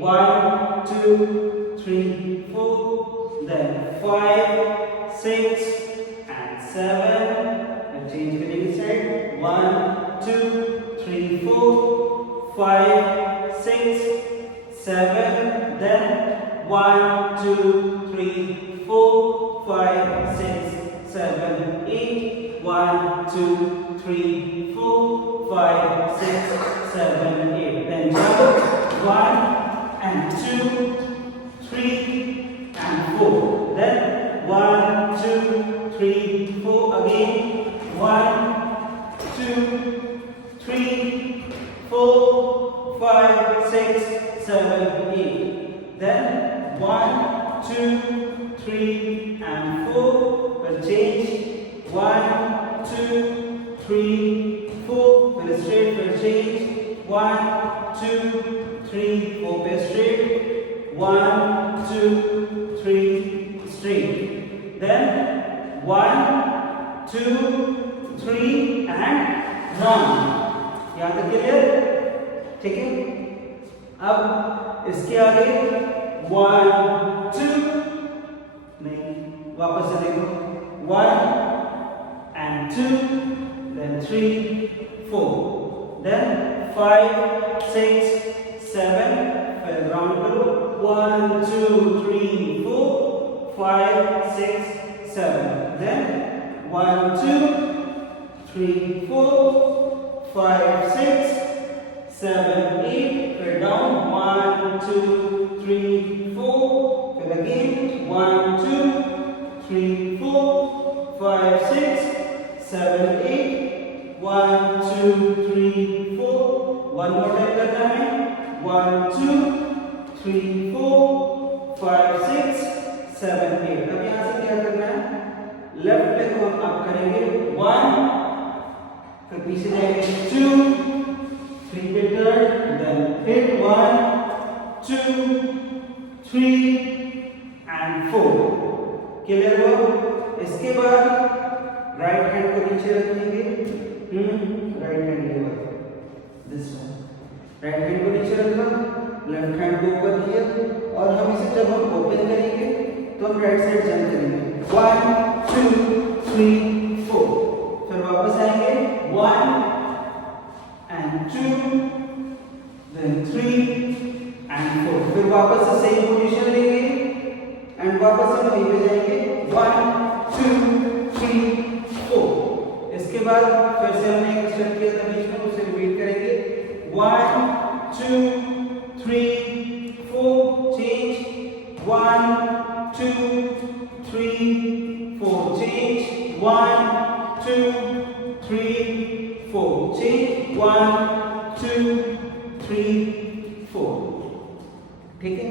1, 2, 3, 4. Then 5, 6, and 7. We'll change the side. 1, 2, 3, 4, 5, 6, 7. Then 1, 2, 3, 4, 5, 6, 7, 8. 1, 2, 3, 4, 5, 6, 7, 8. Then jump 1 and 2, 3 and 4. Then 1, 2, 3, 4 again. 1, 2, 3, 4, 5, 6, 7, 8. Then 1, 2, 3 and 4. We'll change 1, 2, 3, 4. We'll straight. We'll change 1, 2, 3, 4. We'll straight. 1, 2, 3 straight. Then 1, 2, 3 and 1. यहाँ तक clear? ठीक है? अब इसके आगे 1, 2 नहीं, वापस से देखो 1 and 2, then 3, 4, then 5, 6, 7. फिर राउंड करो 1, 2, 3, 4, 5, 6, 7. Then 1, 2, 3, 4, 5, 6, 7, 8. फिर डाउन 1, 2, 3, 4. फिर अगेन 1, 2, 3, 4, 5, 6, 7, 8. 1, 2, 3, 4. वन मोर टाइम करना है 1, 2, 3, 4, 5, 6, 7, 8. अब यहाँ से क्या करना है? लेफ्ट लेग को अप करेंगे 1, फिर पीछे जाएंगे 2, 3 पे टर्न, देन फिर 1, 2, 3 एंड 4. क्लियर हो? इसके बाद राइट हैंड को नीचे रखेंगे. Right hand level this one. Right hand को नीचे रखा, लेफ्ट हैंड को ऊपर किया और हम इसे जब हम ओपन करेंगे तो हम राइट साइड जंप करेंगे 1, 2, 3, 4. फिर वापस आएंगे 1 and 2, then 3 and 4. फिर वापस से सेम पोजीशन लेंगे एंड वापस से वहीं पे जाएंगे 1, 2, 3, 4. इसके बाद फिर से हमने एक स्टेप किया था बीच में, उसे रिपीट करेंगे 1, 2, 3, 4. चेंज 1, 2, 3, 4. चेंज 1, 2, 3, 4. चेंज 1, 2, 3, 4. ठीक है?